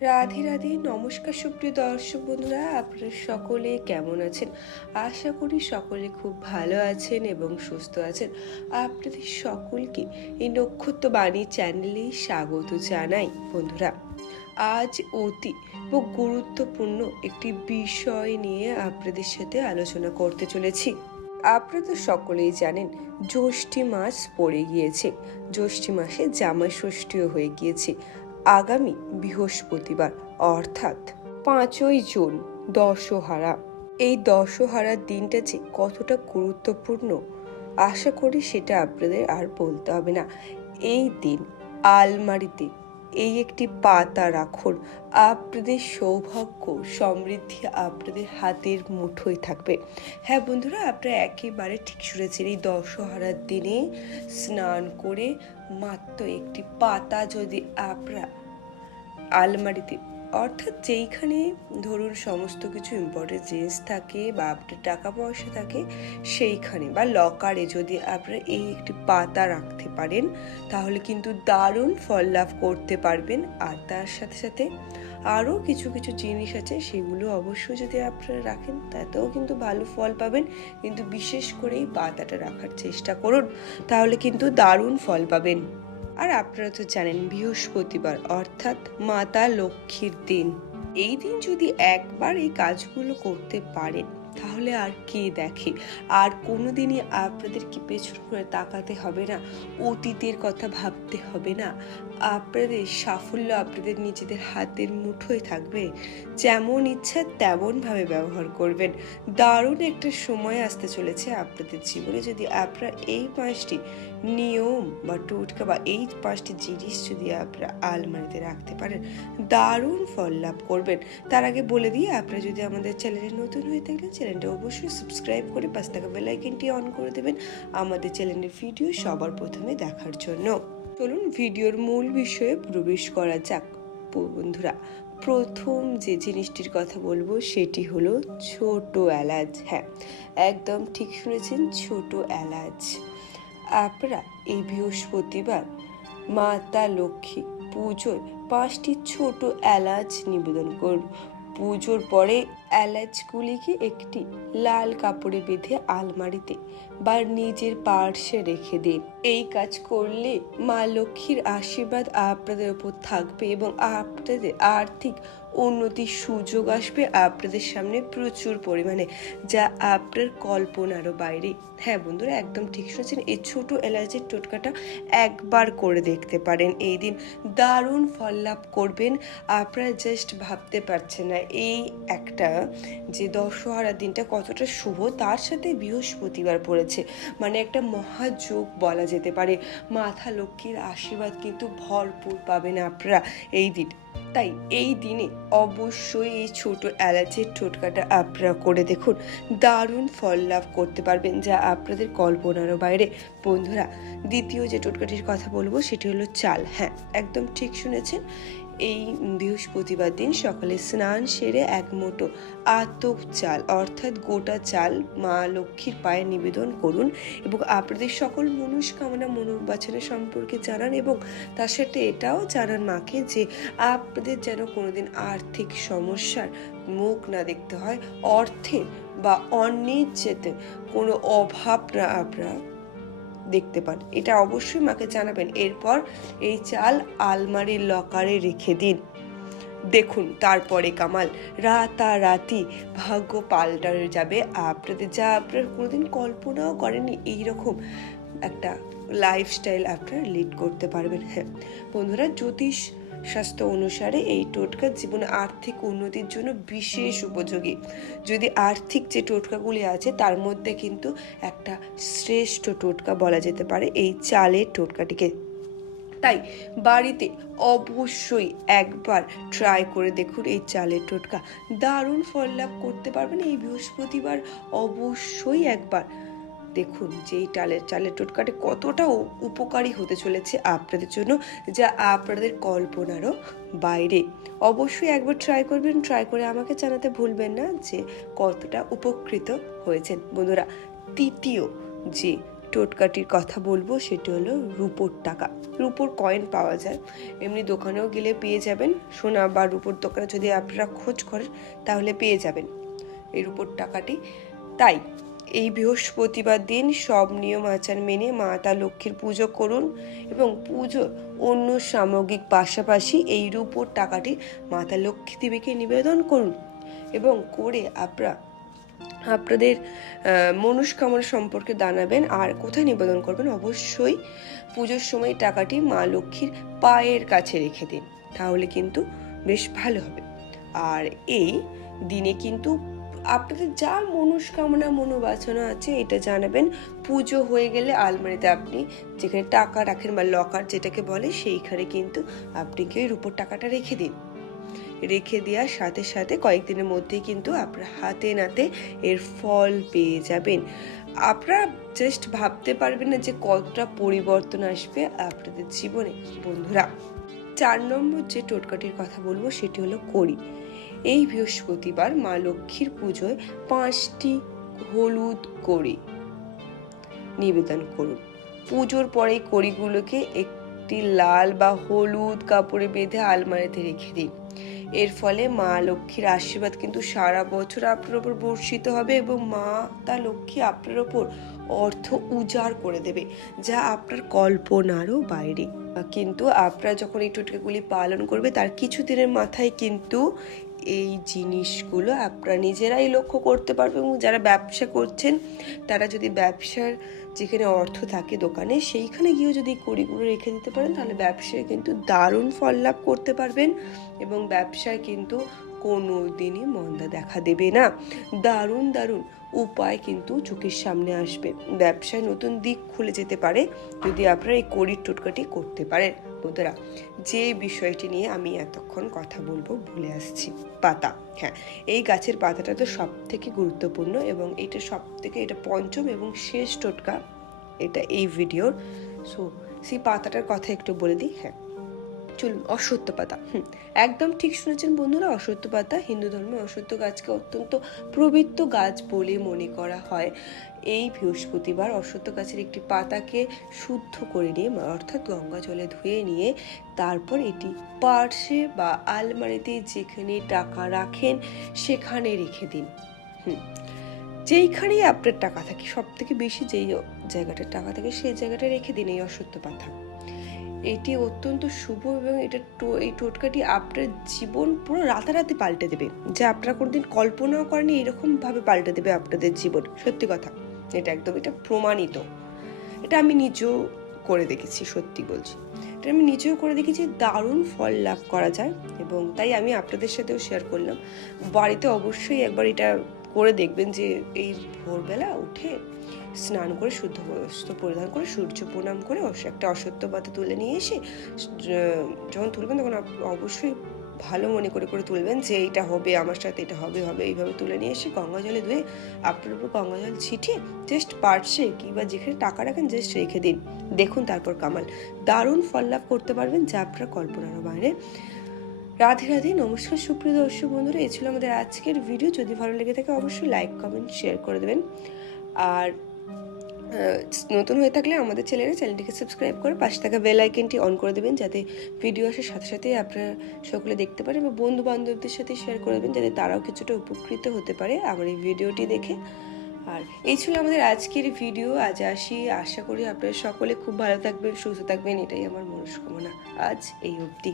রাধে রাধে, নমস্কার সুপ্রিয় দর্শক বন্ধুরা, আপনারা সকলে কেমন আছেন? আশা করি সকলে খুব ভালো আছেন এবং সুস্থ আছেন। আপনাদের সকলকে এই নক্ষত্র বাণী চ্যানেলে স্বাগত জানাই বন্ধুরা। আজ অতি গুরুত্বপূর্ণ একটি বিষয় নিয়ে আপনাদের সাথে আলোচনা করতে চলেছি। আপনারা তো সকলেই জানেন, জ্যৈষ্ঠী মাস পড়ে গিয়েছে। জ্যৈষ্ঠী মাসে জামাই ষষ্ঠীও হয়ে গিয়েছে। আগামী বৃহস্পতিবার, অর্থাৎ পাঁচই জুন, দশহারা। এই দশহারার দিনটা যে কতটা গুরুত্বপূর্ণ, আশা করি সেটা আপনাদের আর বলতে হবে না। এই দিন আলমারিতে এই একটি পাতা রাখুন। আপনাদের সৌভাগ্য, সমৃদ্ধি আপনাদের হাতের মুঠোয় থাকবে। হ্যাঁ বন্ধুরা, আপনারা একেবারে ঠিক শুনেছেন, এই দশহরার দিনে স্নান করে মাত্র একটি পাতা যদি আপনারা আলমারিতে অর্থাৎ যেইখানে ধরুন সমস্ত কিছু ইম্পর্টেন্ট জিনিস থাকে বা আপনার টাকা পয়সা থাকে, সেইখানে বা লকারে যদি আপনারা এই একটি পাতা রাখতে পারেন, তাহলে কিন্তু দারুণ ফল লাভ করতে পারবেন। আর তার সাথে সাথে আরও কিছু কিছু জিনিস আছে, সেগুলো অবশ্যই যদি আপনারা রাখেন, তাতেও কিন্তু ভালো ফল পাবেন। কিন্তু বিশেষ করে এই পাতাটা রাখার চেষ্টা করুন, তাহলে কিন্তু দারুণ ফল পাবেন। আর আপনারা তো জানেন বৃহস্পতিবার, অর্থাৎ মাতা লক্ষ্মীর দিন। এই দিন যদি একবার এই কাজগুলো করতে পারেন, তাহলে আর কে দেখে? আর কোনোদিনই আপনাদের কি পেছন করে তাকাতে হবে না? অতীতের কথা ভাবতে হবে না? আপনাদের সাফল্য আপনাদের নিজেদের হাতের মুঠোয় থাকবে। যেমন ইচ্ছা তেমনভাবে ব্যবহার করবেন। দারুণ একটা সময় আসতে চলেছে আপনাদের জীবনে। যদি আপনারা এই পাঁচটি নিয়ম বা টোটকা বা এই পাঁচটি জিনিস যদি আপনারা আলমারিতে রাখতে পারেন, দারুণ ফল লাভ করবেন। তার আগে বলে দিয়ে আপনারা যদি আমাদের চ্যানেলে নতুন হয়ে থাকলে চ্যানেলটা অবশ্যই সাবস্ক্রাইব করে পাশ থাকা বেলাইকনটি অন করে দেবেন। আমাদের চ্যানেলের ভিডিও সবার প্রথমে দেখার জন্য। চলুন ভিডিওর মূল বিষয়ে প্রবেশ করা যাক। বন্ধুরা, প্রথম যে জিনিসটির কথা বলব সেটি হলো ছোট এলাচ। হ্যাঁ একদম ঠিক শুনেছেন, ছোট এলাচ। আপনারা এই বৃহস্পতিবার মাতা লক্ষ্মী পুজোয় পাঁচটি ছোট এলাচ নিবেদন করুন। পুজোর পরে এলাচগুলিকে একটি লাল কাপড়ে বেঁধে আলমারিতে বা নিজের পার্শ্বে রেখে দিন। এই কাজ করলে মা লক্ষ্মীর আশীর্বাদ আপনাদের উপর থাকবে এবং আপনাদের আর্থিক উন্নতির সুযোগ আসবে আপনাদের সামনে প্রচুর পরিমাণে, যা আপনার কল্পনারও বাইরে। হ্যাঁ বন্ধুরা, একদম ঠিক শুনেছেন, এই ছোট এলাচের টোটকাটা একবার করে দেখতে পারেন। এই দিন দারুণ ফল লাভ করবেন, আপনারা জাস্ট ভাবতে পারছেন না। এই একটা যে দশহারা দিনটা কতটা শুভ, তার সাথে বৃহস্পতিবার পড়েছে। মানে একটা মহাযোগ বলা যেতে পারে। মাথা লক্ষ্মীর আশীর্বাদ কিন্তু ভরপুর পাবেন আপনারা এই দিন। তাই এই দিনে অবশ্যই এই ছোট এলাচের ঠোটকাটা আপনারা করে দেখুন। দারুণ ফল লাভ করতে পারবেন যা আপনাদের কল্পনারও বাইরে। বন্ধুরা, দ্বিতীয় যে টোটকাটির কথা বলব, সেটি হলো চাল। হ্যাঁ একদম ঠিক শুনেছেন। এই বৃহস্পতিবার দিন সকালে স্নান সেরে এক মুঠো আতপ চাল, অর্থাৎ গোটা চাল মা লক্ষ্মীর পায়ে নিবেদন করুন এবং আপনাদের সকল মনস্কামনা মনোবাচনা সম্পর্কে জানান এবং তার সাথে এটাও জানান মাকে যে আপনাদের যেন কোনোদিন আর্থিক সমস্যার মুখ না দেখতে হয় অর্থের বা অন্যের যেতে কোনো অভাব না আপনারা। দেখতে পান। এটা অবশ্যই মাকে জানাবেন। এরপর এই চাল আলমারির লকারে রেখে দিন। দেখুন, তারপরে কামাল, রাতারাতি ভাগ্য পাল্টার যাবে। আপনাদের যা আপনারা কোনোদিন কল্পনাও করেনি এইরকম একটা লাইফস্টাইল আপনারা লিড করতে পারবেন। হ্যাঁ বন্ধুরা, জ্যোতিষ স্বাস্থ্য অনুসারে এই টোটকা জীবনে আর্থিক উন্নতির জন্য বিশেষ উপযোগী। যদি আর্থিক যে টোটকাগুলি আছে, তার মধ্যে কিন্তু একটা শ্রেষ্ঠ টোটকা বলা যেতে পারে, এই চালের টোটকাটিকে। তাই বাড়িতে অবশ্যই একবার ট্রাই করে দেখুন এই চালের টোটকা। দারুণ ফল লাভ করতে পারবেন এই বৃহস্পতিবার। অবশ্যই একবার। দেখুন যে এই টালের চালের টোটকাটি কতটা উপকারী হতে চলেছে আপনাদের জন্য, যা আপনাদের কল্পনারও বাইরে। অবশ্যই একবার ট্রাই করবেন ট্রাই করে আমাকে জানাতে ভুলবেন না যে কতটা উপকৃত হয়েছেন। বন্ধুরা, তৃতীয় যে টোটকাটির কথা বলব, সেটি হলো রুপোর টাকা। রুপোর কয়েন পাওয়া যায়। এমনি দোকানেও গেলে পেয়ে যাবেন। সোনা বা রুপোর দোকানে যদি আপনারা খোঁজ করেন, তাহলে পেয়ে যাবেন এই রুপোর টাকাটি। তাই এই বৃহস্পতিবার দিন সব নিয়ম আচার মেনে মাতা লক্ষ্মীর পুজো করুন এবং পুজো অন্য সামগ্রিক পাশাপাশি এই রূপোর টাকাটি মাতা লক্ষ্মী দেবীকে নিবেদন করুন এবং করে আপনারা আপনাদের আহ, মনস্কামনা সম্পর্কে জানাবেন আর কোথায় নিবেদন করবেন অবশ্যই পুজোর সময় টাকাটি মা লক্ষ্মীর পায়ের কাছে রেখে দিন তাহলে কিন্তু বেশ ভালো হবে। আর এই দিনে কিন্তু আপনাদের যা মনস্কামনা, মনোবাসনা আছে, এটা জানাবেন। পুজো হয়ে গেলে আলমারিতে আপনি যেখানে টাকা রাখেন বা লকার যেটাকে বলে, সেইখানে কিন্তু আপনি কি ওই রূপোর টাকাটা রেখে দিন। রেখে দেওয়ার সাথে সাথে কয়েকদিনের মধ্যেই কিন্তু আপনার হাতে নাতে এর ফল পেয়ে যাবেন। আপনারা জাস্ট ভাবতে পারবেন না যে কতটা পরিবর্তন আসবে আপনাদের জীবনে। বন্ধুরা, চার নম্বর যে টোটকাটির কথা বলব, সেটি হলো কড়ি। এই বৃহস্পতিবার মা লক্ষ্মীর পুজোয় পাঁচটি হলুদ কড়ি নিবেদন করুন। পুজোর পরে করিগুলোকে একটি লাল বা হলুদ কাপড়ে বেঁধে আলমারিতে রেখে দিন। এর ফলে মা লক্ষ্মীর আশীর্বাদ কিন্তু সারা বছর আপনার ওপর বর্ষিত হবে এবং মা তা লক্ষ্মী আপনার ওপর অর্থ উজাড় করে দেবে, যা আপনার কল্পনারও বাইরে। কিন্তু আপনারা যখন এই টোটকাগুলি পালন করবে, তার কিছু দিনের মাথায় কিন্তু এই জিনিসগুলো আপনারা নিজেরাই লক্ষ্য করতে পারবে এবং যারা ব্যবসা করছেন, তারা যদি ব্যবসার যেখানে অর্থ থাকে দোকানে, সেইখানে গিয়েও যদি কড়িগুলো রেখে দিতে পারেন, তাহলে ব্যবসায় কিন্তু দারুণ ফল লাভ করতে পারবেন এবং ব্যবসায় কিন্তু কোনো দিনই মন্দা দেখা দেবে না। দারুণ দারুণ উপায় কিন্তু চোখের সামনে আসবে। ব্যবসায় নতুন দিক খুলে যেতে পারে যদি আপনারা এই কড়ির টোটকাটি করতে পারেন। বন্ধুরা, যে বিষয়টি নিয়ে আমি এতক্ষণ কথা বলব ভুলে আসছি। পাতা হ্যাঁ এই গাছের পাতাটা তো সব থেকে গুরুত্বপূর্ণ এবং এটা সব থেকে এটা পঞ্চম এবং শেষ টোটকা, এটা এই ভিডিওর। সো সেই পাতাটার কথা একটু বলে দিই হ্যাঁ। চলুন অশ্বত্থ পাতা হুম, একদম ঠিক শুনেছেন বন্ধুরা অশ্বত্থ পাতা হিন্দু ধর্মে অশ্বত্থ গাছকে অত্যন্ত প্রবৃত্ত গাছ বলে মনে করা হয়। এই বৃহস্পতিবার অশ্বত্থ গাছের একটি পাতাকে শুদ্ধ করে নিয়ে অর্থাৎ গঙ্গা জলে ধুয়ে নিয়ে তারপর এটি পার্সে বা আলমারিতে যেখানে টাকা রাখেন, সেখানে রেখে দিন। হুম, যেইখানেই আপনার টাকা থাকে সব থেকে বেশি যেই জায়গাটার টাকা থাকে, সেই জায়গাটা রেখে দিন এই অশ্বত্থ পাতা। এটি অত্যন্ত শুভ এবং এটা এই টোটকাটি আপনার জীবন পুরো রাতারাতি পাল্টে দেবে। যা আপনারা কোনোদিন কল্পনাও করেনি এরকমভাবে পাল্টে দেবে আপনাদের জীবন। সত্যি কথা, এটা একদম, এটা প্রমাণিত। এটা আমি নিজেও করে দেখেছি, সত্যি বলছি। এটা আমি নিজেও করে দেখেছি, দারুণ ফল লাভ করা যায় এবং তাই আমি আপনাদের সাথেও শেয়ার করলাম। বাড়িতে অবশ্যই একবার এটা করে দেখবেন যে এই ভোরবেলা উঠে স্নান করে শুদ্ধ বস্ত্র পরিধান করে সূর্য প্রণাম করে একটা অসত্য পাতা তুলে নিয়ে এসে যখন তুলবেন তখন অবশ্যই ভালো মনে করে করে তুলবেন যে এইটা হবে, আমার সাথে এটা হবে হবে, এইভাবে তুলে নিয়ে এসে গঙ্গা জলে ধুয়ে আপনার উপর গঙ্গা জল ছিটিয়ে জাস্ট পার্সে কিংবা যেখানে টাকা রাখেন জাস্ট রেখে দিন। দেখুন তারপর কামাল। দারুণ ফল লাভ করতে পারবেন যা আপনার কল্পনারও বাইরে। রাধে রাধে, নমস্কার সুপ্রিয় দর্শক বন্ধুরা এই ছিল আমাদের আজকের ভিডিও যদি ভালো লেগে থাকে অবশ্যই লাইক কমেন্ট শেয়ার করে দেবেন। আর নতুন হয়ে থাকলে আমাদের চ্যানেলে চ্যানেলটিকে সাবস্ক্রাইব করে পাশে থাকা বেল আইকনটি অন করে দেবেন, যাতে ভিডিও আসার সাথে সাথে আপনারা সকলে দেখতে পারেন এবং বন্ধু বান্ধবদের সাথে শেয়ার করে দেবেন, যাতে তারাও কিছুটা উপকৃত হতে পারে আমার এই ভিডিওটি দেখে। আর এই ছিল আমাদের আজকের ভিডিও আজ আসি, আশা করি আপনারা সকলে খুব ভালো থাকবেন, সুস্থ থাকবেন, এটাই আমার মনস্কামনা। আজ এই অবধি।